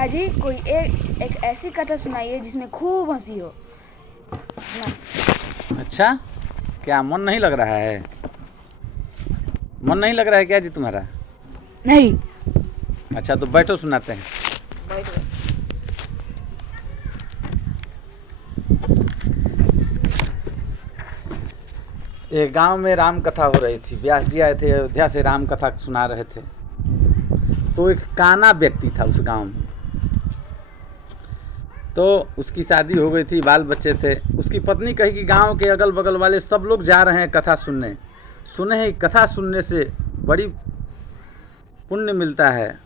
पिताजी कोई एक ऐसी कथा सुनाइए जिसमें खूब हंसी हो। अच्छा, क्या मन नहीं लग रहा है? मन नहीं लग रहा है क्या जी तुम्हारा? नहीं। अच्छा, तो बैठो, सुनाते हैं। बैठो। एक गांव में राम कथा हो रही थी। व्यास जी आए थे अयोध्या से, राम कथा सुना रहे थे। तो एक काना व्यक्ति था उस गांव में। तो उसकी शादी हो गई थी, बाल बच्चे थे। उसकी पत्नी कही कि गांव के अगल बगल वाले सब लोग जा रहे हैं कथा सुनने। सुने हैं कथा सुनने से बड़ी पुण्य मिलता है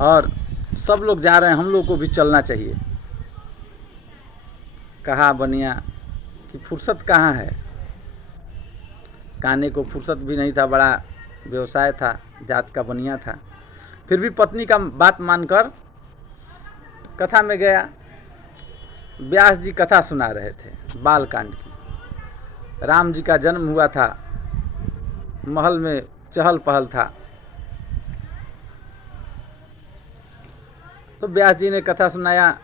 और सब लोग जा रहे हैं, हम लोग को भी चलना चाहिए। कहा बनिया कि फुर्सत कहाँ है। काने को फुर्सत भी नहीं था, बड़ा व्यवसाय था, जात का बनिया था। फिर भी पत्नी का बात मानकर कथा में गया। व्यास जी कथा सुना रहे थे बाल कांड की। राम जी का जन्म हुआ था, महल में चहल पहल था। तो व्यास जी ने कथा सुनाया।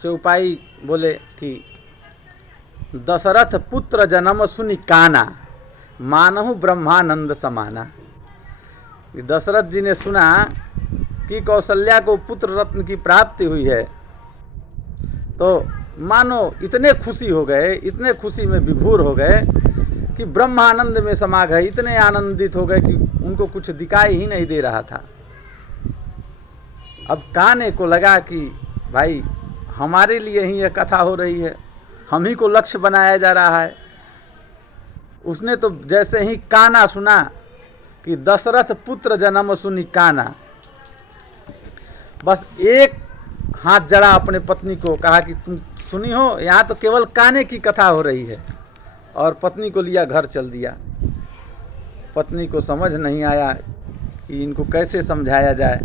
चौपाई बोले कि दशरथ पुत्र जन्म सुनि काना, मानहु ब्रह्मानंद समाना। दशरथ जी ने सुना कि कौशल्या को पुत्र रत्न की प्राप्ति हुई है, तो मानो इतने खुशी हो गए, इतने खुशी में विभोर हो गए कि ब्रह्मानंद में समा गए। इतने आनंदित हो गए कि उनको कुछ दिखाई ही नहीं दे रहा था। अब काने को लगा कि भाई हमारे लिए ही यह कथा हो रही है, हम ही को लक्ष्य बनाया जा रहा है। उसने तो जैसे ही काना सुना कि दशरथ पुत्र जन्म सुनि काना, बस एक हाथ जड़ा अपने पत्नी को, कहा कि तुम सुनी हो, यहाँ तो केवल काने की कथा हो रही है। और पत्नी को लिया घर चल दिया। पत्नी को समझ नहीं आया कि इनको कैसे समझाया जाए।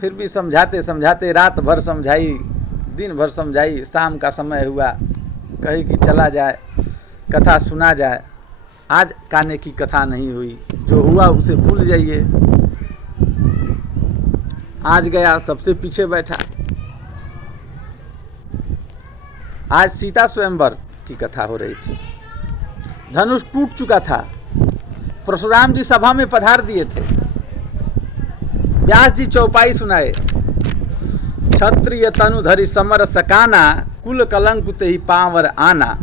फिर भी समझाते समझाते रात भर समझाई, दिन भर समझाई। शाम का समय हुआ, कही कि चला जाए, कथा सुना जाए। आज काने की कथा नहीं हुई, जो हुआ उसे भूल जाइए। आज गया, सबसे पीछे बैठा। आज सीता स्वयंवर की कथा हो रही थी। धनुष टूट चुका था। परशुराम जी सभा में पधार दिए थे। व्यास जी चौपाई सुनाए। क्षत्रिय तनु धरि समर सकाना, कुल कलंक तेहि पांवर आना।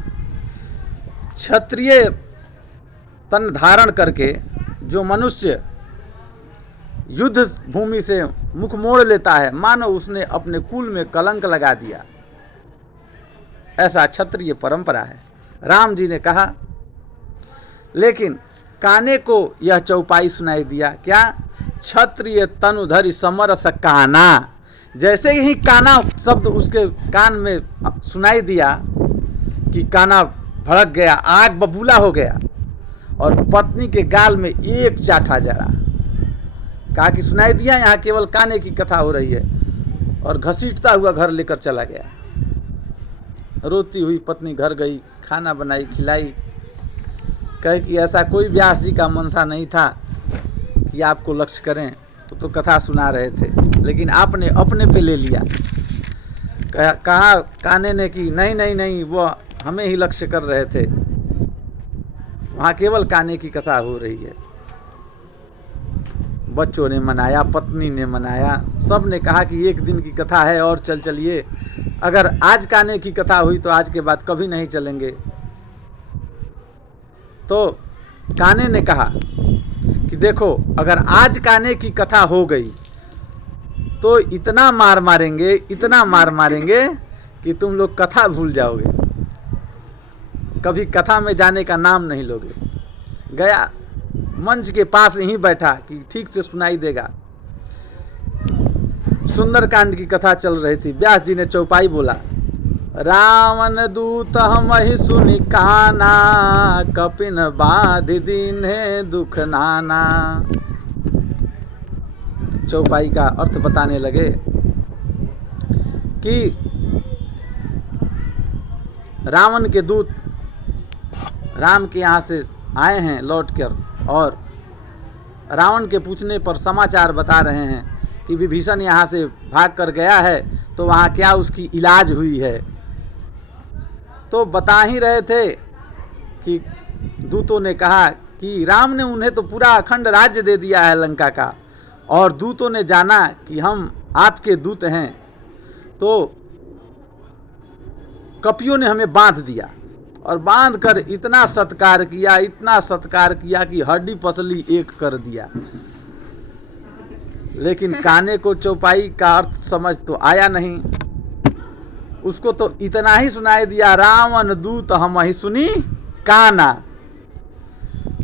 क्षत्रिय तन धारण करके जो मनुष्य युद्ध भूमि से मुख मोड़ लेता है, मानो उसने अपने कुल में कलंक लगा दिया। ऐसा क्षत्रिय परंपरा है, राम जी ने कहा। लेकिन काने को यह चौपाई सुनाई दिया। क्या? क्षत्रिय तनु धरि समर सकाना। जैसे ही काना शब्द उसके कान में सुनाई दिया कि काना भड़क गया, आग बबूला हो गया और पत्नी के गाल में एक चाठा जड़ा। कहा कि सुनाई दिया, यहाँ केवल काने की कथा हो रही है, और घसीटता हुआ घर लेकर चला गया। रोती हुई पत्नी घर गई, खाना बनाई, खिलाई। कहे कि ऐसा कोई व्यास जी का मनसा नहीं था कि आपको लक्ष्य करें, वो तो कथा सुना रहे थे, लेकिन आपने अपने पे ले लिया। कहा काने ने कि नहीं नहीं नहीं, वो हमें ही लक्ष्य कर रहे थे, वहाँ केवल काने की कथा हो रही है। बच्चों ने मनाया, पत्नी ने मनाया, सब ने कहा कि एक दिन की कथा है और चलिए। अगर आज काने की कथा हुई तो आज के बाद कभी नहीं चलेंगे। तो काने ने कहा कि देखो, अगर आज काने की कथा हो गई तो इतना मार मारेंगे, इतना मार मारेंगे कि तुम लोग कथा भूल जाओगे, कभी कथा में जाने का नाम नहीं लोगे। गया, मंच के पास ही बैठा कि ठीक से सुनाई देगा। सुंदरकांड की कथा चल रही थी। व्यास जी ने चौपाई बोला। रावण दूत हमहि सुनि काना, कपिन बाधि दीन्हे दुख नाना। चौपाई का अर्थ बताने लगे कि रावण के दूत राम के यहाँ से आए हैं लौट कर, और रावण के पूछने पर समाचार बता रहे हैं कि विभीषण यहाँ से भाग कर गया है, तो वहाँ क्या उसकी इलाज हुई है। तो बता ही रहे थे कि दूतों ने कहा कि राम ने उन्हें तो पूरा अखंड राज्य दे दिया है लंका का, और दूतों ने जाना कि हम आपके दूत हैं, तो कपियों ने हमें बांध दिया और बांध कर इतना सत्कार किया, इतना सत्कार किया कि हड्डी पसली एक कर दिया। लेकिन काने को चौपाई का अर्थ समझ तो आया नहीं। उसको तो इतना ही सुनाई दिया, रावण दूत हम ही सुनी काना।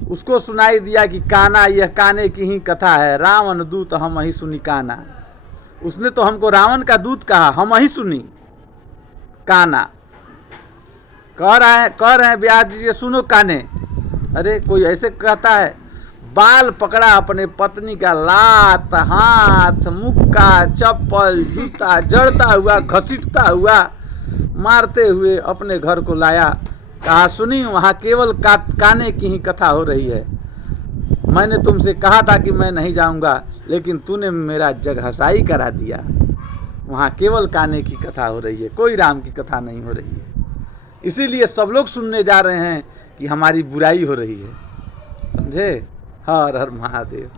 उसको सुनाई दिया कि काना, यह काने की ही कथा है, रावण दूत हम ही सुनी काना। उसने तो हमको रावण का दूत कहा, हम ही सुनी काना। कह रहे हैं व्यास जी, ये सुनो काने। अरे कोई ऐसे कहता है, बाल पकड़ा अपने पत्नी का, लात, हाथ, मुक्का, चप्पल, जूता जड़ता हुआ, घसीटता हुआ, मारते हुए अपने घर को लाया। कहा सुनी, वहाँ केवल काने की ही कथा हो रही है। मैंने तुमसे कहा था कि मैं नहीं जाऊँगा, लेकिन तूने मेरा जग हसाई करा दिया। वहाँ केवल काने की कथा हो रही है, कोई राम की कथा नहीं हो रही है। इसीलिए सब लोग सुनने जा रहे हैं कि हमारी बुराई हो रही है। समझे? हर हर महादेव।